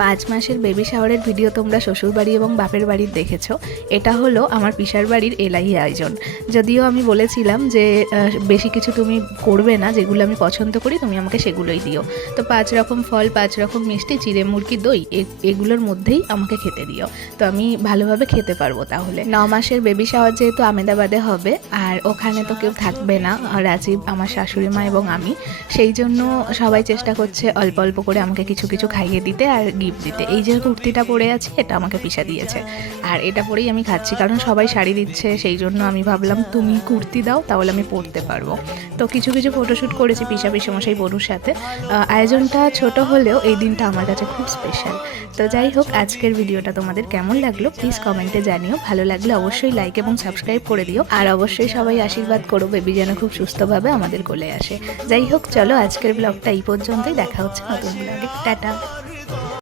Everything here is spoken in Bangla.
5 মাসের বেবি শাওয়ারের ভিডিও তোমরা শ্বশুর বাড়ি এবং বাপের বাড়ির দেখেছো। এটা হলো আমার পিসার বাড়ির এলাহি আয়োজন। যদিও আমি বলেছিলাম যে বেশি কিছু তুমি করবে না, যেগুলো আমি পছন্দ করি তুমি আমাকে সেগুলোই দিও। তো 5 রকম ফল, 5 রকম মিষ্টি, চিড়ে মুরগি, দই, এগুলোর মধ্যেই আমাকে খেতে দিও। তো আমি ভালোভাবে খেতে পারবো। তাহলে 9 মাসের বেবি শাওয়ার যেহেতু আমেদাবাদে হবে, আর ওখানে তো কেউ থাকবে না, রাজীব, আমার শাশুড়ি মা এবং আমি, সেই জন্য সবাই চেষ্টা করছে অল্প অল্প করে আমাকে কিছু কিছু খাইয়ে দিতে আর গিফট দিতে। এই যে কুর্তিটা পরে আছি এটা আমাকে পিসা দিয়েছে, আর এটা পরেই আমি খাচ্ছি, কারণ সবাই শাড়ি দিচ্ছে। সেই জন্য আমি ভাবলাম তুমি কুর্তি দাও, তাহলে আমি পরতে পারবো। তো কিছু কিছু ফটোশ্যুট করেছি পিসা পিসমশাই বনুর সাথে। আয়োজনটা ছোট হলেও এই দিনটা আমার কাছে খুব স্পেশাল। তো যাই হোক, আজকের ভিডিওটা তোমাদের কেমন লাগলো প্লিজ কমেন্টে জানিও। ভালো লাগলে অবশ্যই লাইক এবং সাবস্ক্রাইব করে দিও, আর অবশ্যই সবাই আশীর্বাদ করো বেবি যেন খুব সুস্থভাবে আমাদের কোলে আসে। যাই হোক, চলো আজকের ব্লগটা এই পর্যন্তই। দেখা হচ্ছে নতুন ব্লগে। টাটা।